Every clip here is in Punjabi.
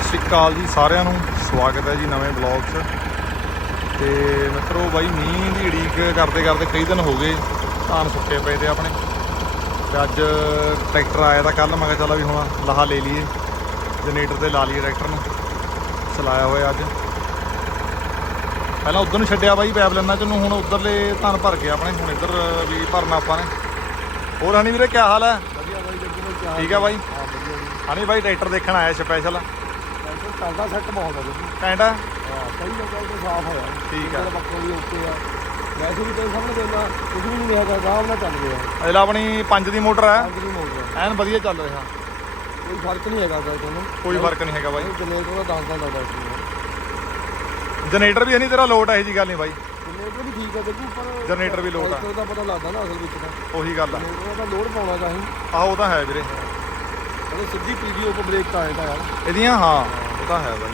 ਸਤਿ ਸ਼੍ਰੀ ਅਕਾਲ ਜੀ ਸਾਰਿਆਂ ਨੂੰ। ਸਵਾਗਤ ਹੈ ਜੀ ਨਵੇਂ ਬਲੌਗ 'ਚ। ਤੇ ਮਿੱਤਰੋ ਬਾਈ ਮੀਂਹ ਦੀ ਉਡੀਕ ਕਰਦੇ ਕਰਦੇ ਕਈ ਦਿਨ ਹੋ ਗਏ ਧਾਨ ਸੁੱਕੇ ਪਏ ਤੇ ਆਪਣੇ। ਤੇ ਅੱਜ ਟਰੈਕਟਰ ਆਇਆ ਤਾਂ ਕੱਲ ਮੈਂ ਕਿਹਾ ਚੱਲ ਵੀ ਹੁਣ ਲਾਹਾ ਲੈ ਲਈਏ। ਜਨਰੇਟਰ ਤੇ ਲਾ ਲਈਏ ਟਰੈਕਟਰ ਨੂੰ। ਚਲਾਇਆ ਹੋਇਆ ਅੱਜ। ਪਹਿਲਾਂ ਉਧਰ ਨੂੰ ਛੱਡਿਆ ਬਾਈ ਪੈਪ ਲੈਣਾ ਚ ਨੂੰ। ਹੁਣ ਉਧਰਲੇ ਧਾਨ ਭਰ ਗਿਆ ਆਪਣੇ। ਹੁਣ ਇੱਧਰ ਵੀ ਭਰਨਾ ਆਪਾਂ ਨੇ। ਹੋਰ ਹਣੀ ਵੀਰੇ ਕੀ ਹਾਲ ਹੈ? ਠੀਕ ਹੈ ਬਾਈ। ਹਣੀ ਬਾਈ ਟਰੈਕਟਰ ਦੇਖਣ ਆਇਆ ਸਪੈਸ਼ਲ ਚੱਲਦਾ ਸੈੱਟ ਬਹੁਤ ਆ ਜੱਗੀ ਕੈਂਟਾ ਹਾਂ ਕਈ ਜਗ੍ਹਾ ਤੇ ਸਾਫ਼ ਹੋਇਆ। ਠੀਕ ਆ। ਬੱਕਰੇ ਵੀ ਓਕੇ ਆ। ਵੈਸੇ ਵੀ ਤੇਰੇ ਸਾਹਮਣੇ ਦੇਣਾ ਕੁਝ ਵੀ ਨਹੀਂ ਹੈਗਾ ਆਰਾਮ ਨਾਲ ਚੱਲ ਰਿਹਾ। ਇਹਲਾ ਆਪਣੀ 5 ਦੀ ਮੋਟਰ ਹੈ ਪੰਜ ਨਹੀਂ ਮੋੜ ਰਿਹਾ ਐਨ ਵਧੀਆ ਚੱਲ ਰਿਹਾ। ਕੋਈ ਫ਼ਰਕ ਨਹੀਂ ਹੈਗਾ ਟਰੈਕਟਰ ਨੂੰ ਕੋਈ ਫ਼ਰਕ ਨਹੀਂ ਹੈਗਾ ਬਾਈ। ਜਨਰੇਟਰ ਦਾ ਦੱਸਦਾ ਹੁੰਦਾ ਟਰੈਕਟਰ ਨੂੰ ਜਨਰੇਟਰ ਵੀ ਨਹੀਂ ਤੇਰਾ ਲੋਟ ਇਹੋ ਜੀ ਗੱਲ ਨਹੀਂ ਬਾਈ। ਜਨਰੇਟਰ ਵੀ ਠੀਕ ਆ ਜੱਗੀ ਪਰ ਜਨਰੇਟਰ ਵੀ ਲੋਡ ਆ। ਟਰੈਕਟਰ ਦਾ ਪਤਾ ਲੱਗਦਾ ਨਾ ਅਸਲ ਵਿੱਚ ਤਾਂ। ਉਹੀ ਗੱਲ ਆ। ਜਨਰੇਟਰ ਦਾ ਲੋਡ ਪਾਉਣਾ ਚਾਹੀਂ ਆਹ ਉਹ ਤਾਂ ਹੈ ਵੀਰੇ। ਉਹਨੇ ਸਿੱਧੀ ਪੀਡੀ ਉੱਪਰ ਬ੍ਰੇਕ ਤਾਂ ਆਏਗਾ ਯਾਰ। ਇਹਦੀਆਂ ਹਾਂ। ਤਾਂ ਹੈ ਬਾਈ।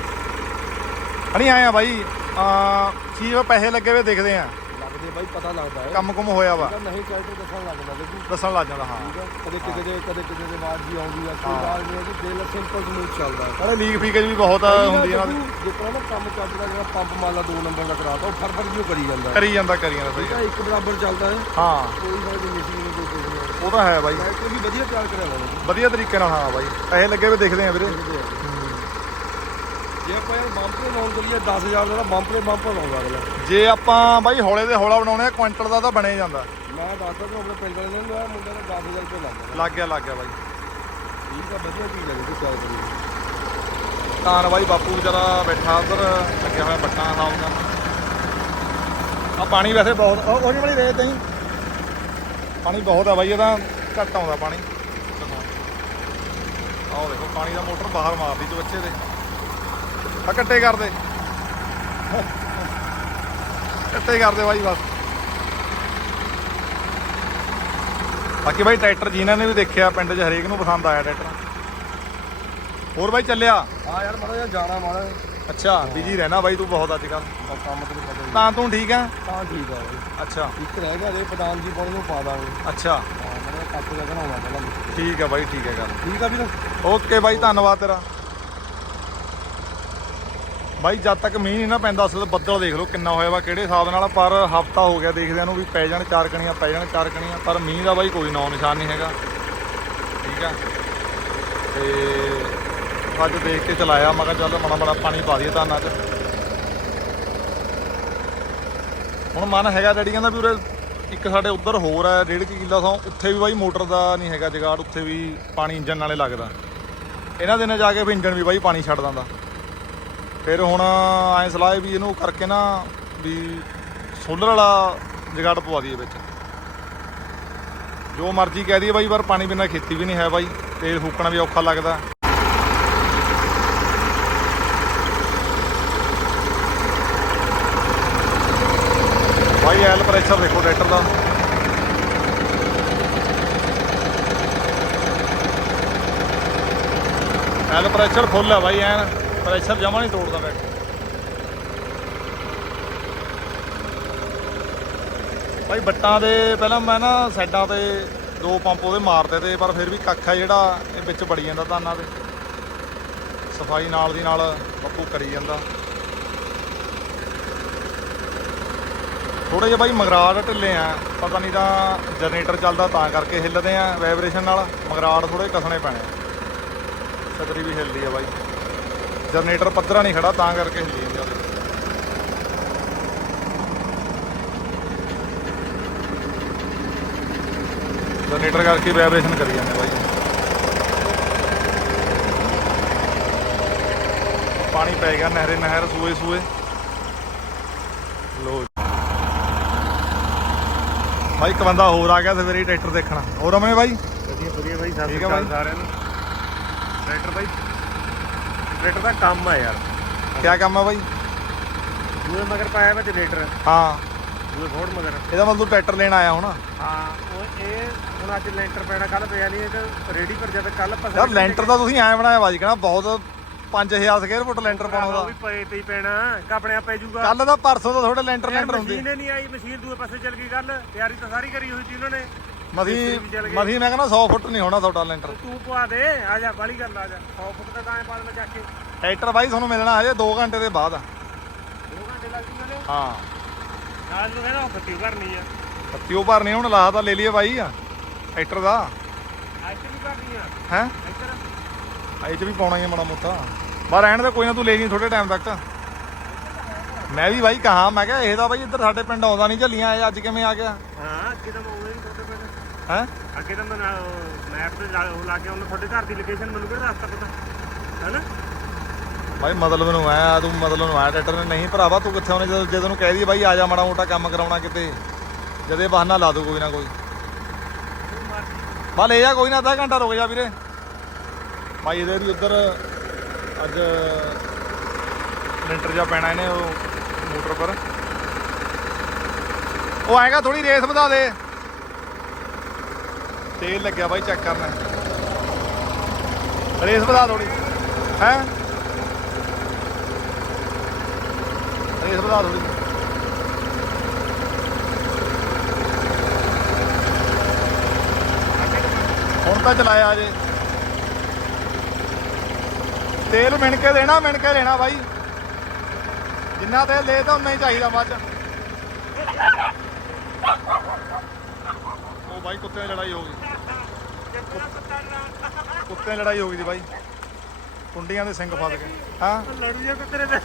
ਹਣੀ ਆਏ ਆ ਬਾਈ ਆ ਚੀਜ਼ ਵਾ ਪੈਸੇ ਲੱਗੇ ਵੇ ਦੇਖਦੇ ਆ। ਲੱਗਦੇ ਬਾਈ ਪਤਾ ਲੱਗਦਾ ਹੈ। ਕੰਮ ਕੁਮ ਹੋਇਆ ਵਾ। ਨਹੀਂ ਟਰੈਕਟਰ ਦੱਸਣ ਲੱਗਦਾ ਜੱਗੀ ਦੱਸਣ ਲੱਗ ਜਾਂਦਾ ਹਾਂ। ਆ ਕਦੇ ਕਿਤੇ ਦੇ ਕਦੇ ਕਿਤੇ ਦੇ ਬਾਅਦ ਜੀ ਆਉਂਦੀ ਆ ਕੋਈ ਬਾਤ ਨਹੀਂ ਕਿ ਦਿਲ ਸਿੰਪਲ ਸਮੂਥ ਚੱਲਦਾ ਹੈ। ਪਰ ਲੀਕ ਫੀਕੇਜ ਵੀ ਬਹੁਤ ਹੁੰਦੀ ਦੀ ਜਿੱਦਾਂ ਨਾ ਕੰਮ ਚੱਲਦਾ ਜਿਹੜਾ ਪੰਪ ਮੰਨ ਲਾ ਦੋ ਨੰਬਰ ਦਾ ਕਰਾਤਾ ਉਹ ਫਰਫਰ ਜਿਉ ਕਰੀ ਜਾਂਦਾ ਕਰੀ ਜਾਂਦਾ ਕਰੀ ਜਾਂਦਾ ਸਹੀ ਆ ਇੱਕ ਬਰਾਬਰ ਚੱਲਦਾ ਹੈ। ਹਾਂ। ਕੋਈ ਮਸ਼ੀਨ ਨਹੀਂ ਕੋਈ ਕੁਝ ਨਹੀਂ। ਉਹ ਤਾਂ ਹੈ ਬਾਈ। ਵੀ ਵਧੀਆ ਤਿਆਰ ਕਰਿਆ ਵਧੀਆ ਤਰੀਕੇ ਨਾਲ ਹਾਂ ਬਾਈ। ਪੈਸੇ ਲੱਗੇ ਵੇ ਦੇਖਦੇ ਆ ਵੀਰੇ। ਆਪਾਂ ਇਹ ਬੰਪਰ ਲਾਉਣ ਕਰੀਏ 10000 ਦਾ ਬੰਪਰ ਬੰਪਰ ਲਾਉਂਦਾ ਅਗਲਾ। ਜੇ ਆਪਾਂ ਬਾਈ ਹੌਲੇ ਦੇ ਹੌਲਾ ਬਣਾਉਣੇ ਆ ਕੁਇੰਟਲ ਦਾ ਤਾਂ ਬਣੇ ਜਾਂਦਾ। ਮੈਂ ਦੱਸਦਾ ਕਿ ਆਪਣੇ ਪਿੰਡ ਵਾਲੇ ਨੇ ਲਿਆ ਮੁੰਡੇ ਨੇ 10000 ਰੁਪਏ ਲੱਗ ਲੱਗ ਗਿਆ ਲੱਗ ਗਿਆ ਬਾਈ। ਠੀਕ ਆ ਵਧੀਆ ਚੀਜ਼ ਲੱਗੀ ਤਿਆਰ ਕਰੀ ਤਾਂ ਬਾਈ ਬਾਪੂ ਵਿਚਾਰਾ ਬੈਠਾ ਉਧਰ ਲੱਗਿਆ ਹੋਇਆ ਬੱਟਾਂ ਕਰਨ। ਆ ਪਾਣੀ ਵੈਸੇ ਬਹੁਤ ਉਹ ਉਹ ਨਹੀਂ ਬਣੀ ਰੇਤ ਨਹੀਂ ਪਾਣੀ ਬਹੁਤ ਆ ਬਾਈ ਇਹਦਾ ਘੱਟ ਆਉਂਦਾ ਪਾਣੀ। ਆਹ ਦੇਖੋ ਪਾਣੀ ਦਾ ਮੋਟਰ ਬਾਹਰ ਮਾਰਦੀ ਚ ਬੱਚੇ ਦੇ ਆ ਕੱਟੇ ਕਰਦੇ। ਕੱਟੇ ਕਰਦੇ ਬਾਈ ਬਸ। ਬਾਕੀ ਬਾਈ ਟਰੈਕਟਰ ਜਿਨ੍ਹਾਂ ਨੇ ਵੀ ਦੇਖਿਆ ਪਿੰਡ 'ਚ ਹਰੇਕ ਨੂੰ ਪਸੰਦ ਆਇਆ ਟਰੈਕਟਰ। ਹੋਰ ਬਾਈ ਚੱਲਿਆ? ਹਾਂ ਯਾਰ ਮਾੜਾ ਜਿਹਾ ਜਾਣਾ ਮਾੜਾ ਅੱਛਾ ਬਿਜ਼ੀ ਰਹਿਣਾ ਬਾਈ ਤੂੰ ਬਹੁਤ ਅੱਜ ਕੱਲ ਕੰਮ ਤੇ ਪਤਾ ਹੀ ਤਾਂ ਤੂੰ ਠੀਕ ਆ? ਤਾਂ ਠੀਕ ਆ ਬਾਈ ਅੱਛਾ। ਇੱਕ ਰਹਿ ਗਿਆ ਜੇ ਪਟਾਨ ਜੀ ਪਾਣੀ ਨੂੰ ਪਾ ਦਾਂਗੇ। ਅੱਛਾ। ਕੱਟ ਕੇ ਬਣਾਉਣਾ ਪਹਿਲਾਂ। ਠੀਕ ਆ ਬਾਈ ਠੀਕ ਹੈ ਗੱਲ। ਠੀਕ ਆ ਵੀਰ। ਓਕੇ ਬਾਈ ਧੰਨਵਾਦ ਤੇਰਾ। ਬਾਈ, ਜਦ ਤੱਕ ਮੀਂਹ ਨਹੀਂ ਨਾ ਪੈਂਦਾ, ਅਸਲ ਬੱਦਲ ਦੇਖ ਲਓ ਕਿੰਨਾ ਹੋਇਆ ਵਾ, ਕਿਹੜੇ ਹਿਸਾਬ ਨਾਲ ਪਰ ਹਫਤਾ ਹੋ ਗਿਆ ਦੇਖਦਿਆਂ ਨੂੰ ਵੀ ਪੈ ਜਾਣ ਚਾਰ ਕਣੀਆਂ, ਪੈ ਜਾਣ ਚਾਰ ਕਣੀਆਂ, ਪਰ ਮੀਂਹ ਦਾ ਬਾਈ ਕੋਈ ਨੌ ਨਿਸ਼ਾਨ ਨਹੀਂ ਹੈਗਾ। ਠੀਕ ਆ? ਤੇ ਅੱਜ ਦੇਖ ਕੇ ਚਲਾਇਆ, ਮੈਂ ਕਿਹਾ ਚੱਲ ਮਾੜਾ ਮਾੜਾ ਪਾਣੀ ਪਾ ਦਈਏ ਧਾਨਾਂ 'ਚ। ਹੁਣ ਮਨ ਹੈਗਾ ਡੈਡੀ, ਕਹਿੰਦਾ ਵੀ ਉਰੇ ਇੱਕ ਸਾਡੇ ਉੱਧਰ ਹੋਰ ਹੈ ਡੇਢ ਕੁ ਕਿੱਲਾ ਸੌ, ਉੱਥੇ ਵੀ ਬਾਈ ਮੋਟਰ ਦਾ ਨਹੀਂ ਹੈਗਾ ਜਗਾੜ, ਉੱਥੇ ਵੀ ਪਾਣੀ ਇੰਜਨ ਨਾਲੇ ਲੱਗਦਾ। ਇਹਨਾਂ ਦਿਨਾਂ ਜਾ ਕੇ ਵੀ ਇੰਜਨ ਵੀ ਬਾਈ ਪਾਣੀ ਛੱਡ ਦਿੰਦਾ। ਫਿਰ ਹੁਣ ਐਂ ਸਲਾਹ ਹੈ ਵੀ ਇਹਨੂੰ ਕਰਕੇ ਨਾ ਵੀ ਸੋਲਰ ਵਾਲਾ ਜਗਾੜ ਪਵਾ ਦਈਏ ਵਿੱਚ। ਜੋ ਮਰਜ਼ੀ ਕਹਿ ਦਈਏ ਬਾਈ, ਪਰ ਪਾਣੀ ਬਿਨਾਂ ਖੇਤੀ ਵੀ ਨਹੀਂ ਹੈ ਬਾਈ। ਤੇਲ ਫੂਕਣਾ ਵੀ ਔਖਾ ਲੱਗਦਾ। ਬਾਈ ਐਲ ਪ੍ਰੈਸ਼ਰ ਦੇਖੋ ਟਰੈਕਟਰ ਦਾ। ਐਲ ਪ੍ਰੈਸ਼ਰ ਫੁੱਲ ਹੈ ਬਾਈ, ਐਨ। ਪ੍ਰੈਸ਼ਰ ਜਮਾ ਨਹੀਂ ਤੋੜਦਾ ਟਰੈਕਟਰ ਬਾਈ ਬੱਟਾਂ ਦੇ ਪਹਿਲਾਂ ਮੈਂ ਨਾ ਸਾਈਡਾਂ ਤੇ ਦੋ ਪੰਪ ਉਹਦੇ ਮਾਰਦੇ ਤੇ, ਪਰ ਫਿਰ ਵੀ ਕੱਖ ਹੈ ਜਿਹੜਾ ਇਹ ਵਿੱਚ ਵੜੀ ਜਾਂਦਾ ਧਾਨਾਂ ਦੇ ਸਫ਼ਾਈ ਨਾਲ ਦੀ ਨਾਲ ਬੱਪੂ ਕਰੀ ਜਾਂਦਾ। ਥੋੜੇ ਜਿਹਾ ਬਾਈ ਮਗਰਾੜ ਢਿੱਲੇ ਆ, ਪਤਾ ਨਹੀਂ ਤਾਂ ਜਨਰੇਟਰ ਚੱਲਦਾ ਤਾਂ ਕਰਕੇ ਹਿੱਲਦੇ ਆ, ਵਾਈਬ੍ਰੇਸ਼ਨ ਨਾਲ ਮਗਰਾੜ ਥੋੜੇ ਕਸਣੇ ਪੈਣੇ ਆ। ਛਤਰੀ ਵੀ ਹਿੱਲਦੀ ਆ ਬਾਈ ਜਨਰੇਟਰ ਪੱਧਰਾ ਨਹੀਂ ਖੜਾ ਤਾਂ ਕਰਕੇ ਜਾਂਦੀ ਆ ਜਨਰੇਟਰ ਕਰਕੇ ਵਾਈਬ੍ਰੇਸ਼ਨ ਕਰੀ ਜਾਂਦੇ ਬਾਈ। ਪਾਣੀ ਪੈ ਗਿਆ ਨਹਿਰੇ ਨਹਿਰ ਸੂਏ ਸੂਏ। ਲੋ ਬਾਈ ਇੱਕ ਬੰਦਾ ਹੋਰ ਆ ਗਿਆ ਸਵੇਰੇ ਹੀ ਟਰੈਕਟਰ ਦੇਖਣਾ। ਹੋਰ ਅਮਨੇ ਬਾਈ? ਵਧੀਆ ਵਧੀਆ ਬਾਈ ਸਤਿ। ਸਾਰਿਆਂ ਨੂੰ। ਟਰੈਕਟਰ ਬਾਈ ਟਰੈਕਟਰ ਦਾ ਕੰਮ ਆ ਯਾਰ। ਕੀ ਕੰਮ ਆ ਬਾਈ? ਦੂਏ ਮਗਰ ਪਾਇਆ ਮੈਂ ਜਨਰੇਟਰ ਹਾਂ। ਦੂਏ ਫੋੜ ਮਗਰ। ਇਹਦਾ ਮਤਲਬ ਤੂੰ ਟਰੈਕਟਰ ਲੈਣ ਆਇਆ ਹੁਣ। ਹਾਂ ਉਹ ਇਹ ਹੁਣ ਅੱਜ ਲੈਂਟਰ ਪੈਣਾ ਕੱਲ ਪਿਆ ਨਹੀਂ ਇਹ ਤਾਂ ਰੈਡੀ ਪਰ ਜਦ ਕੱਲ ਪਸੰਦ ਯਾਰ ਲੈਂਟਰ ਦਾ ਤੁਸੀਂ ਐ ਬਣਾਇਆ ਬਾਜੀ ਕਹਣਾ ਬਹੁਤ 5000 ਸਕੁਅਰ ਫੁੱਟ ਲੈਂਟਰ ਪਾਉਣਾ ਵੀ ਪਏ ਤੇ ਹੀ ਪੈਣਾ ਕੱਪੜਿਆਂ ਪੈ ਜਾਊਗਾ। ਕੱਲ ਦਾ ਪਰਸੋਂ ਦਾ ਥੋੜੇ ਲੈਂਟਰ ਲੈਂਟਰ ਹੁੰਦੇ ਮਸ਼ੀਨ ਹੀ ਨਹੀਂ ਆਈ ਮਸ਼ੀਨ ਦੂਏ ਪਾਸੇ ਚੱਲ ਗਈ ਕੱਲ ਤਿਆਰੀ ਤਾਂ ਸਾਰੀ ਕਰੀ ਹੋਈ ਸੀ ਉਹਨਾਂ ਨੇ। ਮਸੀ। ਮਸੀ ਮੈਂ ਕਹਿੰਦਾ 100 ਫੁੱਟ ਨਹੀਂ ਹੋਣਾ ਤੁਹਾਡਾ ਲੈਂਟਰ। ਤੂੰ ਪਵਾ ਦੇ ਆ ਜਾ ਬਾਲੀ ਗੱਲ ਆ ਜਾ। 100 ਫੁੱਟ ਦਾ ਤਾਂ ਐ ਪਾ ਦੇਣਾ ਚੱਕ ਕੇ। ਟਰੈਕਟਰ ਬਾਈ ਤੁਹਾਨੂੰ ਮਿਲਣਾ ਹਜੇ 2 ਘੰਟੇ ਦੇ ਬਾਅਦ। 2 ਘੰਟੇ ਲੱਗ ਜੂਗੇ ਨੇ ਹਾਂ। ਨਾਲ ਨੂੰ ਕਹਿੰਦਾ ਉਹ ਫੱਟੀ ਭਰਨੀ ਆ। ਪੱਤੀਓ ਭਰਨੀ ਹੁਣ ਲਾਹ ਤਾਂ ਲੈ ਲਈਏ ਬਾਈ ਆ ਟਰੈਕਟਰ ਦਾ। ਅੱਜ ਵੀ ਭਰਨੀ ਆ। ਹੈ? ਚ ਵੀ ਪਾਉਣਾ ਹੀ ਆ ਮਾੜਾ ਮੋਟਾ। ਬਾਹਰ ਰਹਿਣ ਦੇ ਕੋਈ ਨਾ ਤੂੰ ਲੈ ਜੀ ਥੋੜੇ ਟਾਈਮ ਤੱਕ। ਮੈਂ ਵੀ ਬਾਈ ਕਹਾ ਮੈਂ ਕਿਹਾ ਇਹ ਤਾਂ ਬਾਈ ਇੱਧਰ ਸਾਡੇ ਪਿੰਡ ਆਉਂਦਾ ਨਹੀਂ ਝੱਲੀਆਂ ਇਹ ਅੱਜ ਕਿਵੇਂ ਆ ਗਿਆ? ਹਾਂ ਅੱਗੇ ਤਾਂ ਉਹ ਨਹੀਂ ਹੈ? ਅੱਗੇ ਤਾਂ ਮੈਂ ਮੈਪ ਤੇ ਲਾ ਉਹ ਲਾ ਕੇ ਉਹਨੂੰ ਤੁਹਾਡੇ ਘਰ ਦੀ ਲੋਕੇਸ਼ਨ ਮੈਨੂੰ ਕਿਹੜਾ ਰਸਤਾ ਪਤਾ? ਹੈਨਾ ਬਾਈ ਮਤਲਬ ਨੂੰ ਆਇਆ ਤੂੰ ਮਤਲਬ ਨੂੰ ਆਇਆ ਟਰੈਕਟਰ ਨੇ ਨਹੀਂ ਭਰਾਵਾ ਤੂੰ ਕਿੱਥੇ ਆਉਣੇ? ਜਦੋਂ ਜੇ ਤੈਨੂੰ ਕਹਿ ਦਈਏ ਬਾਈ ਆ ਜਾ ਮਾੜਾ ਮੋਟਾ ਕੰਮ ਕਰਾਉਣਾ ਕਿਤੇ। ਜਦੇ ਬਹਾਨਾ ਲਾ ਦੂ ਕੋਈ ਨਾ ਕੋਈ। ਬਾ ਲੈ ਜਾ ਕੋਈ ਨਾ ਅੱਧਾ ਘੰਟਾ ਰੁਕ ਜਾ ਵੀਰੇ। ਬਾਈ ਇਹਦੇ ਵੀ ਉੱਧਰ ਅੱਜ ਲੈਂਟਰ ਜਾ ਪੈਣਾ ਇਹਨੇ ਉਹ ਮੋਟਰ ਪਰ। ਉਹ ਆਏਗਾ ਥੋੜੀ ਰੇਸ ਵਧਾ ਦੇ। ਤੇਲ ਲੱਗਿਆ ਬਾਈ ਚੈੱਕ ਕਰਨਾ। ਰੇਸ ਵਧਾ ਥੋੜੀ ਹੈ? ਰੇਸ ਵਧਾ ਥੋੜੀ ਹੁਣ ਤਾਂ ਚਲਾਇਆ ਜੇ। ਤੇਲ ਮਿਣ ਕੇ ਦੇਣਾ ਮਿਣ ਕੇ ਲੈਣਾ ਬਾਈ। ਜਿੰਨਾ ਤੇਲ ਲੈ ਤਾਂ ਉਨਾ ਹੀ ਚਾਹੀਦਾ ਬਾਅਦ ਚ। ਬਾਈ ਕੁੱਤੇ ਦੀ ਲੜਾਈ ਹੋ ਗਈ। ਕੁੱਤੇ ਦੀ ਲੜਾਈ ਹੋ ਗਈ ਜੀ ਬਾਈ। ਕੁੰਡੀਆਂ ਦੇ ਸਿੰਘ ਫਸ ਗਏ। ਹਾਂ? ਲੜੂ ਜਾ ਕੁੱਤਰੇ ਤੇ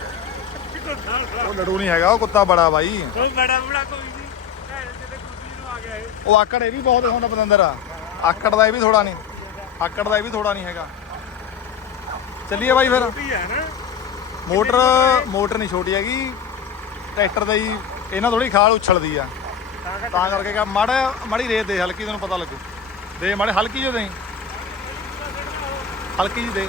ਉਹ ਲੜੂ ਨਹੀਂ ਹੈਗਾ ਉਹ ਕੁੱਤਾ ਬੜਾ ਬਾਈ। ਕੋਈ ਬੜਾ ਬੜਾ ਕੋਈ ਨਹੀਂ। ਉਹ ਆਕੜ ਇਹ ਵੀ ਬਹੁਤ ਹੁੰਦਾ ਪਤੰਦਰ ਆ ਆਕੜ ਦਾ ਇਹ ਵੀ ਥੋੜਾ ਨਹੀਂ। ਆਕੜ ਦਾ ਇਹ ਵੀ ਥੋੜਾ ਨਹੀਂ ਹੈਗਾ। ਚੱਲੀਏ ਬਾਈ ਫਿਰ। ਮੋਟਰ ਮੋਟਰ ਨਹੀਂ ਛੋਟੀ ਹੈਗੀ। ਟਰੈਕਟਰ ਦਾ ਹੀ ਇਹਨਾਂ ਥੋੜੀ ਖਾਲ ਉਛਲਦੀ ਆ। ਤਾਂ ਕਰਕੇ ਕਿ ਮਾੜਾ ਮਾੜੀ ਰੇਤ ਦੇ, ਹਲਕੀ ਤੈਨੂੰ ਪਤਾ ਲੱਗੂ। ਦੇ ਮਾੜੇ, ਹਲਕੀ ਜਿਹੀ ਦੇ ਹਲਕੀ ਜਿਹੀ ਦੇ।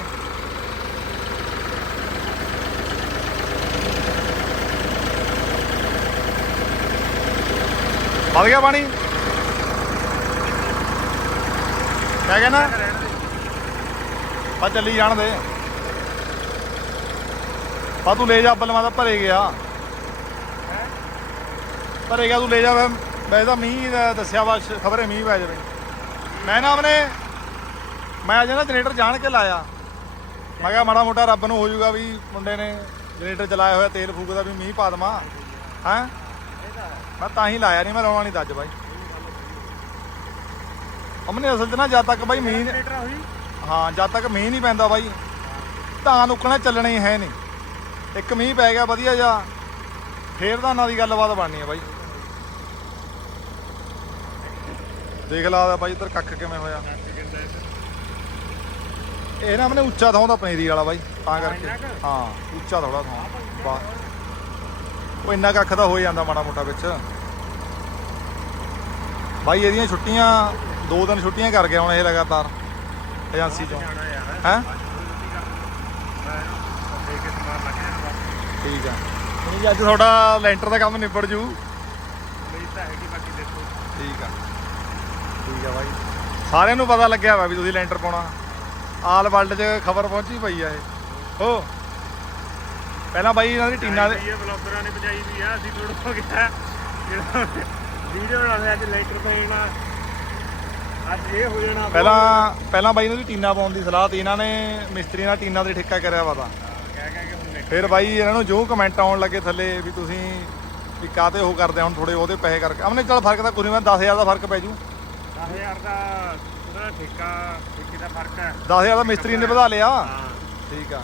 ਵੱਧ ਗਿਆ ਪਾਣੀ? ਕਹਿ ਗਿਆ ਨਾ? ਰਹਿਣ ਚੱਲੀ ਜਾਣ ਦੇ। ਆ ਤੂੰ ਲੈ ਜਾ ਬਲਮਾ ਦਾ ਭਰੇ ਗਿਆ। ਭਰੇ ਗਿਆ ਤੂੰ ਲੈ ਜਾ ਵੈਸੇ ਤਾਂ ਮੀਂਹ ਦਾ ਦੱਸਿਆ ਵਾ ਖਬਰੇ ਮੀਂਹ ਪੈ ਜਾਵੇ। ਮੈਂ ਨਾ ਆਪਣੇ ਮੈਂ ਅਜੇ ਨਾ ਜਨਰੇਟਰ ਜਾਣ ਕੇ ਲਾਇਆ। ਮੈਂ ਕਿਹਾ ਮਾੜਾ ਮੋਟਾ ਰੱਬ ਨੂੰ ਹੋ ਜਾਊਗਾ ਵੀ ਮੁੰਡੇ ਨੇ ਜਨਰੇਟਰ ਚਲਾਇਆ ਹੋਇਆ ਤੇਲ ਫੂਕਦਾ ਵੀ ਮੀਂਹ ਪਾ ਦਵਾਂ। ਹੈਂ? ਮੈਂ ਤਾਂ ਹੀ ਲਾਇਆ ਨਹੀਂ ਮੈਂ ਲਾਉਣਾ ਨਹੀਂ ਦੱਜ ਬਾਈ। ਅਮਨੇ ਅਸਲ 'ਚ ਨਾ ਜਦ ਤੱਕ ਬਾਈ ਮੀਂਹ ਹਾਂ ਜਦ ਤੱਕ ਮੀਂਹ ਨਹੀਂ ਪੈਂਦਾ ਬਾਈ ਧਾਨ ਉਕਣਾ ਚੱਲਣਾ ਹੀ ਨਹੀਂ ਇੱਕ ਮੀਂਹ ਪੈ ਗਿਆ ਵਧੀਆ ਜਾ ਫੇਰ ਧਾਨਾਂ ਦੀ ਗੱਲਬਾਤ ਬਣਨੀ ਹੈ ਬਾਈ। ਦੇਖ ਲਾ ਬਾਈ ਇੱਧਰ ਕੱਖ ਕਿਵੇਂ ਹੋਇਆ। ਇਹ ਨਾ ਮਨੇ ਉੱਚਾ ਥਾਂ ਦਾ ਪਨੀਰੀ ਵਾਲਾ ਬਾਈ ਤਾਂ ਕਰਕੇ? ਹਾਂ ਉੱਚਾ ਥੋੜਾ ਥਾਂ। ਉਹ ਇੰਨਾ ਕੱਖ ਤਾਂ ਹੋ ਜਾਂਦਾ ਮਾੜਾ ਮੋਟਾ ਵਿੱਚ। ਬਾਈ ਇਹਦੀਆਂ ਛੁੱਟੀਆਂ ਦੋ ਦਿਨ ਛੁੱਟੀਆਂ ਕਰ ਗਿਆ ਹੁਣ ਇਹ ਲਗਾਤਾਰ ਏਜੰਸੀ ਯਾਰ। ਹੈਂ? ਠੀਕ ਆ। ਨਹੀਂ ਜੀ ਅੱਜ ਤੁਹਾਡਾ ਲੈਂਟਰ ਦਾ ਕੰਮ ਨਿਬੜ ਜੂ ਮੇਰੀ ਤਾਂ ਹੈਗੀ ਬਾਕੀ ਦੇਖੋ ਠੀਕ ਆ ਠੀਕ ਆ ਬਾਈ। ਸਾਰਿਆਂ ਨੂੰ ਪਤਾ ਲੱਗਿਆ ਵਾ ਵੀ ਤੁਸੀਂ ਲੈਂਟਰ ਪਾਉਣਾ। ਆਲ ਵਰਲਡ 'ਚ ਖਬਰ ਪਹੁੰਚੀ ਪਈ ਆ ਇਹ। ਹੋ। ਪਹਿਲਾਂ ਬਾਈ ਇਹਨਾਂ ਦੀ ਟੀਨਾਂ ਦੇ ਇਹ ਬਲੌਗਰਾਂ ਨੇ ਬਜਾਈ ਵੀ ਆ ਅਸੀਂ ਥੋੜਾ ਹੋ ਗਿਆ। ਜਿਹੜਾ ਵੀਡੀਓ ਬਣਾਉਂਦੇ ਅੱਜ ਲੈਟਰ ਪੈਣਾ ਅੱਜ ਇਹ ਹੋ ਜਾਣਾ ਪਹਿਲਾਂ ਪਹਿਲਾਂ ਬਾਈ ਇਹਨਾਂ ਦੀ ਟੀਨਾਂ ਪਾਉਣ ਦੀ ਸਲਾਹ ਤੀ ਇਹਨਾਂ ਨੇ ਮਿਸਤਰੀ ਨਾਲ ਟੀਨਾਂ ਦੇ ਠੇਕਾ ਕਰਿਆ ਵਾ ਤਾਂ। ਕਹਿ ਕਹਿ ਕੇ ਹੁਣ ਫਿਰ ਬਾਈ ਇਹਨਾਂ ਨੂੰ ਜੋ ਕਮੈਂਟ ਆਉਣ ਲੱਗੇ ਥੱਲੇ ਵੀ ਤੁਸੀਂ ਵੀ ਕਾਤੇ ਉਹ ਕਰਦੇ ਹੁਣ ਥੋੜੇ ਉਹਦੇ ਪੈਸੇ ਕਰਕੇ। ਅਮਨੇ ਚੱਲ ਫ਼ਰਕ ਤਾਂ ਕੋਈ ਨਹੀਂ 10000 ਦਾ ਫ਼ਰਕ ਪੈ ਜੂ। 10000 ਦਾ ਉਹਦਾ ਠੇਕਾ ਠੇਕੇ ਦਾ ਫ਼ਰਕ ਹੈ। 10000 ਦਾ ਮਿਸਤਰੀ ਨੇ ਵਧਾ ਲਿਆ। ਹਾਂ। ਠੀਕ ਆ।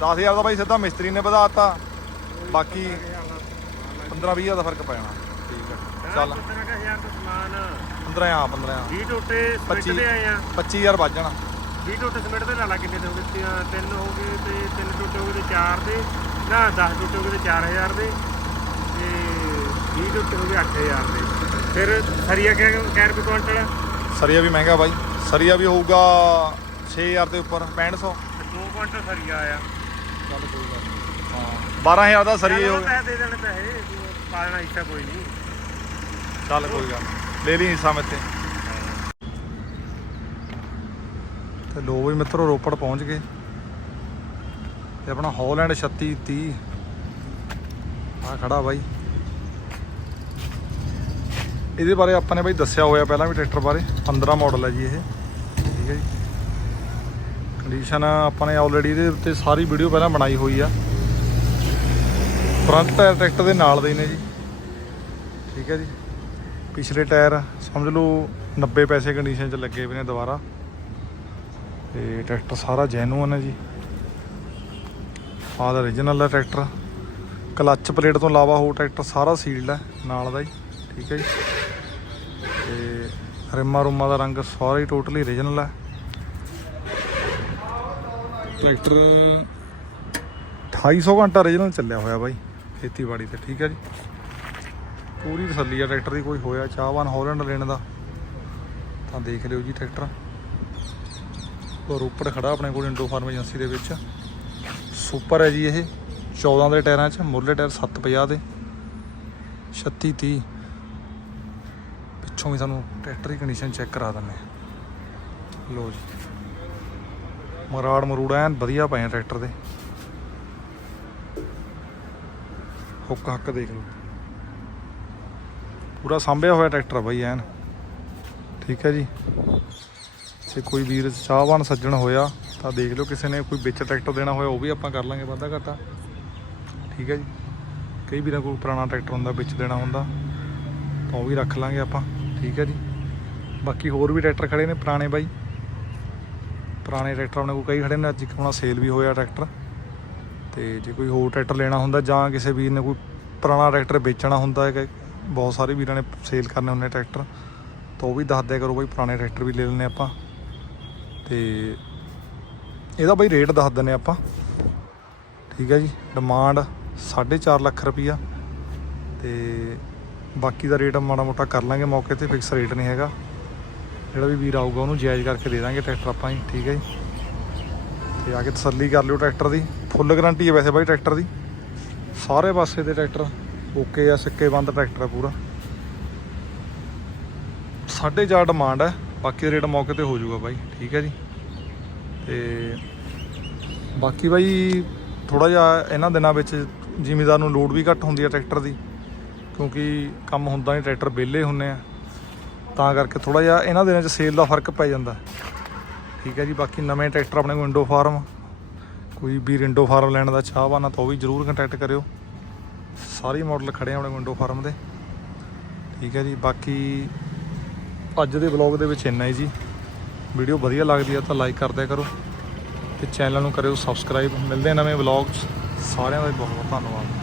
10000 ਦਾ ਬਾਈ ਸਿੱਧਾ ਮਿਸਤਰੀ ਨੇ ਵਧਾਤਾ ਬਾਕੀ 15 20000 ਦਾ ਫ਼ਰਕ ਪੈ ਜਾਣਾ ਠੀਕ ਆ। ਚੱਲ। 15000 ਦਾ ਸਮਾਨ। 15 ਆ 15 ਆ 20 ਟੋਟੇ ਸਿਮਿੰਟ। ਦੇ ਆਏ ਆ। 25000 ਵੱਜ ਜਾਣਾ। 20 ਟੋਟੇ ਸਿਮਿੰਟ ਦੇ ਲਾ ਲਾ ਕਿੰਨੇ ਦੇ ਹੋ ਗਏ? ਤਿੰਨ- ਹੋ ਗਏ ਤੇ ਤਿੰਨ ਟੋਟੇ ਹੋ ਗਏ ਤੇ ਚਾਰ ਦੇ। ਨਾ 10 ਟੋਟੇ ਹੋ ਗਏ ਤੇ 4000 ਦੇ। ਤੇ 20 ਟੋਟੇ ਹੋ ਗਏ 8000 ਦੇ। ਫਿਰ ਸਰੀਆ ਕਿਆ ਕਿਆ ਰੁਪਏ ਕੁਇੰਟਲ ਸਰੀਆ ਵੀ ਮਹਿੰਗਾ ਬਾਈ। ਸਰੀਆ ਵੀ ਹੋਊਗਾ 6000 ਦੇ ਉੱਪਰ 6500 2 ਕੁਇੰਟਲ ਸਰੀਆ ਆਇਆ। ਚੱਲ ਕੋਈ ਗੱਲ ਹਾਂ 12000 ਦਾ ਸਰੀਆ ਹੀ ਹੋ ਗਿਆ ਪੈਸੇ ਦੇ ਦੇਣੇ ਪੈਸੇ ਤੂੰ ਪਾ ਦੇਣਾ ਇੱਛਾ ਕੋਈ ਨਹੀਂ ਚੱਲ ਕੋਈ ਗੱਲ ਨੀ। ਲੈ ਲਈ ਹਿੱਸਾ ਮੇਤੇ ਤੇ। ਲੋ ਵੀ ਮਿੱਤਰੋ ਰੋਪੜ ਪਹੁੰਚ ਗਏ। ਤੇ ਆਪਣਾ ਹੌਲੈਂਡ 3630 ਆ ਖੜਾ ਬਾਈ। ਇਹਦੇ ਬਾਰੇ ਆਪਾਂ ਨੇ ਬਾਈ ਦੱਸਿਆ ਹੋਇਆ ਪਹਿਲਾਂ ਵੀ ਟਰੈਕਟਰ ਬਾਰੇ 15 ਮਾਡਲ ਹੈ ਜੀ ਇਹ। ਠੀਕ ਹੈ ਜੀ। ਕੰਡੀਸ਼ਨ ਆਪਾਂ ਨੇ ਆਲਰੇਡੀ ਇਹਦੇ ਉੱਤੇ ਸਾਰੀ ਵੀਡੀਓ ਪਹਿਲਾਂ ਬਣਾਈ ਹੋਈ ਆ। ਫਰੰਟ ਟਾਇਰ ਟਰੈਕਟਰ ਦੇ ਨਾਲ ਦੇ ਹੀ ਨੇ ਜੀ। ਠੀਕ ਹੈ ਜੀ। ਪਿਛਲੇ ਟਾਇਰ ਸਮਝ ਲਓ 90 ਪੈਸੇ ਕੰਡੀਸ਼ਨ 'ਚ ਲੱਗੇ ਪਏ ਨੇ ਦੁਬਾਰਾ। ਤੇ ਟਰੈਕਟਰ ਸਾਰਾ ਜੈਨੂਅਨ ਹੈ ਜੀ। ਆਹ ਦਾ origignal ਹੈ ਟਰੈਕਟਰ ਕਲੱਚ ਪਲੇਟ ਤੋਂ ਇਲਾਵਾ ਹੋਰ ਟਰੈਕਟਰ ਸਾਰਾ ਸੀਲਡ ਹੈ, ਨਾਲ ਦਾ ਜੀ ਠੀਕ ਹੈ ਜੀ। ਰਿਮਾ ਰੁਮਾ ਦਾ ਰੰਗ ਸਾਰਾ ਹੀ ਟੋਟਲੀ origignal ਹੈ ਟਰੈਕਟਰ 2800 ਘੰਟਾ origignal ਚੱਲਿਆ ਹੋਇਆ ਬਾਈ ਖੇਤੀਬਾੜੀ ਤੇ ਠੀਕ ਹੈ ਜੀ। ਪੂਰੀ ਤਸੱਲੀ ਆ ਟਰੈਕਟਰ ਦੀ ਕੋਈ ਹੋਇਆ ਚਾਹਵਾਨ ਹੌਲੈਂਡ ਲੈਣ ਦਾ। ਤਾਂ ਦੇਖ ਲਿਓ ਜੀ ਟਰੈਕਟਰ। ਉਹ ਰੋਪੜ ਖੜਾ ਆਪਣੇ ਕੋਲ ਇੰਡੋ ਫਾਰਮ ਏਜੰਸੀ ਦੇ ਵਿੱਚ। ਸੁਪਰ ਹੈ ਜੀ ਇਹ। 14 ਦੇ ਟਾਇਰਾਂ 'ਚ ਮੁਰਲੇ ਟਾਇਰ 750 ਦੇ। 36 30 ਪਿੱਛੋਂ ਵੀ ਸਾਨੂੰ ਟਰੈਕਟਰ ਦੀ ਕੰਡੀਸ਼ਨ ਚੈੱਕ ਕਰਾ ਦਿੰਦੇ ਹਾਂ ਲੋ ਜੀ। ਮਰਾੜ ਮਰੂੜ ਐਨ ਵਧੀਆ ਪਏ ਟਰੈਕਟਰ ਦੇ। ਹੁੱਕ ਹੱਕ ਦੇਖ ਲਓ। ਪੂਰਾ ਸਾਂਭਿਆ ਹੋਇਆ ਟਰੈਕਟਰ ਆ ਬਾਈ ਐਨ। ਠੀਕ ਹੈ ਜੀ। ਜੇ ਕੋਈ ਵੀਰ ਚਾਹਵਾਨ ਸੱਜਣ ਹੋਇਆ, ਤਾਂ ਦੇਖ ਲਿਓ ਕਿਸੇ ਨੇ ਕੋਈ ਵਿੱਚ ਟਰੈਕਟਰ ਦੇਣਾ ਹੋਇਆ, ਉਹ ਵੀ ਆਪਾਂ ਕਰ ਲਾਂਗੇ ਵਾਧਾ ਘਾਟਾ। ਠੀਕ ਹੈ ਜੀ। ਕਈ ਵੀਰਾਂ ਕੋਲ ਪੁਰਾਣਾ ਟਰੈਕਟਰ ਹੁੰਦਾ, ਵਿੱਚ ਦੇਣਾ ਹੁੰਦਾ, ਤਾਂ ਉਹ ਵੀ ਰੱਖ ਲਾਂਗੇ ਆਪਾਂ। ਠੀਕ ਹੈ ਜੀ। ਬਾਕੀ ਹੋਰ ਵੀ ਟਰੈਕਟਰ ਖੜੇ ਨੇ ਪੁਰਾਣੇ ਬਾਈ। ਪੁਰਾਣੇ ਟਰੈਕਟਰ ਆਪਣੇ ਕੋਲ ਕਈ ਖੜੇ ਨੇ, ਅੱਜ ਇੱਕ ਹੁਣ ਸੇਲ ਵੀ ਹੋਇਆ ਟਰੈਕਟਰ। ਤੇ ਜੇ ਕੋਈ ਹੋਰ ਟਰੈਕਟਰ ਲੈਣਾ ਹੁੰਦਾ ਜਾਂ ਕਿਸੇ ਵੀਰ ਨੇ ਕੋਈ ਪੁਰਾਣਾ ਟਰੈਕਟਰ ਵੇਚਣਾ ਹੁੰਦਾ ਹੈ, ਬਹੁਤ ਸਾਰੇ ਵੀਰਾਂ ਨੇ ਸੇਲ ਕਰਨੇ ਹੁੰਦੇ ਟਰੈਕਟਰ। ਤਾਂ ਉਹ ਵੀ ਦੱਸ ਦਿਆ ਕਰੋ ਬਾਈ, ਪੁਰਾਣੇ ਟਰੈਕਟਰ ਵੀ ਲੈ ਲੈਣੇ ਆਪਾਂ। ਤੇ ਇਹਦਾ ਬਾਈ ਰੇਟ ਦੱਸ ਦਿੰਨੇ ਆਪਾਂ। ਠੀਕ ਹੈ ਜੀ ਡਿਮਾਂਡ 4.5 ਲੱਖ ਰੁਪਈਆ। ਤੇ ਬਾਕੀ ਦਾ ਰੇਟ ਮਾੜਾ ਮੋਟਾ ਕਰ ਲਾਂਗੇ ਮੌਕੇ ਤੇ ਫਿਕਸ ਰੇਟ ਨਹੀਂ ਹੈਗਾ। ਜਿਹੜਾ ਵੀ ਵੀਰ ਆਊਗਾ ਉਹਨੂੰ ਜਾਇਜ਼ ਕਰਕੇ ਦੇ ਦਾਂਗੇ ਟਰੈਕਟਰ ਆਪਾਂ ਜੀ, ਠੀਕ ਹੈ ਜੀ? ਤੇ ਆ ਕੇ ਤਸੱਲੀ ਕਰ ਲਿਓ ਟਰੈਕਟਰ ਦੀ। ਫੁੱਲ ਗਾਰੰਟੀ ਹੈ ਵੈਸੇ ਬਾਈ ਟਰੈਕਟਰ ਦੀ। ਸਾਰੇ ਪਾਸੇ ਦੇ ਟਰੈਕਟਰ, ਓਕੇ ਆ, ਸਿੱਕੇ ਬੰਦ ਟਰੈਕਟਰ ਆ ਪੂਰਾ। 4.5 ਡਿਮਾਂਡ ਹੈ, ਬਾਕੀ ਰੇਟ ਮੌਕੇ ਤੇ ਹੋ ਜਾਊਗਾ ਬਾਈ, ਠੀਕ ਹੈ ਜੀ? ਤੇ ਬਾਕੀ ਬਾਈ ਥੋੜਾ ਜਿਹਾ ਇਹਨਾਂ ਦਿਨਾਂ ਵਿੱਚ ਜ਼ਿਮੀਦਾਰ ਨੂੰ ਲੋਡ ਵੀ ਘੱਟ ਹੁੰਦੀ ਹੈ ਟਰੈਕਟਰ ਦੀ। ਕਿਉਂਕਿ ਕੰਮ ਹੁੰਦਾ ਨਹੀਂ, ਟਰੈਕਟਰ ਵਿਹਲੇ ਹੁੰਨੇ ਆ। ਤਾਂ ਕਰਕੇ ਥੋੜਾ ਜਿਹਾ ਇਹਨਾਂ ਦਿਨਾਂ 'ਚ ਸੇਲ ਦਾ ਫ਼ਰਕ ਪੈ ਜਾਂਦਾ। ਠੀਕ ਹੈ ਜੀ, ਬਾਕੀ ਨਵੇਂ ਟਰੈਕਟਰ ਆਪਣੇ ਕੋਲ ਇੰਡੋ ਫਾਰਮ ਕੋਈ ਵੀ ਰਿੰਡੋ ਫਾਰਮ ਲੈਣ ਦਾ ਚਾਹਵਾਨ ਆ ਤਾਂ ਉਹ ਵੀ ਜ਼ਰੂਰ ਕੰਟੈਕਟ ਕਰਿਓ। ਸਾਰੇ ਮਾਡਲ ਖੜੇ ਆਪਣੇ ਵਿੰਡੋ ਫਾਰਮ ਦੇ। ਠੀਕ ਹੈ ਜੀ, ਬਾਕੀ ਅੱਜ ਦੇ ਵਲੌਗ ਦੇ ਵਿੱਚ ਇੰਨਾ ਹੀ ਜੀ। ਵੀਡੀਓ ਵਧੀਆ ਲੱਗਦੀ ਆ ਤਾਂ ਲਾਈਕ ਕਰ ਕਰੋ। ਤੇ ਚੈਨਲ ਨੂੰ ਕਰਿਓ ਸਬਸਕ੍ਰਾਈਬ ਮਿਲਦੇ ਨਵੇਂ ਵਲੌਗ 'ਚ। ਸਾਰਿਆਂ ਦਾ ਬਹੁਤ ਬਹੁਤ ਧੰਨਵਾਦ।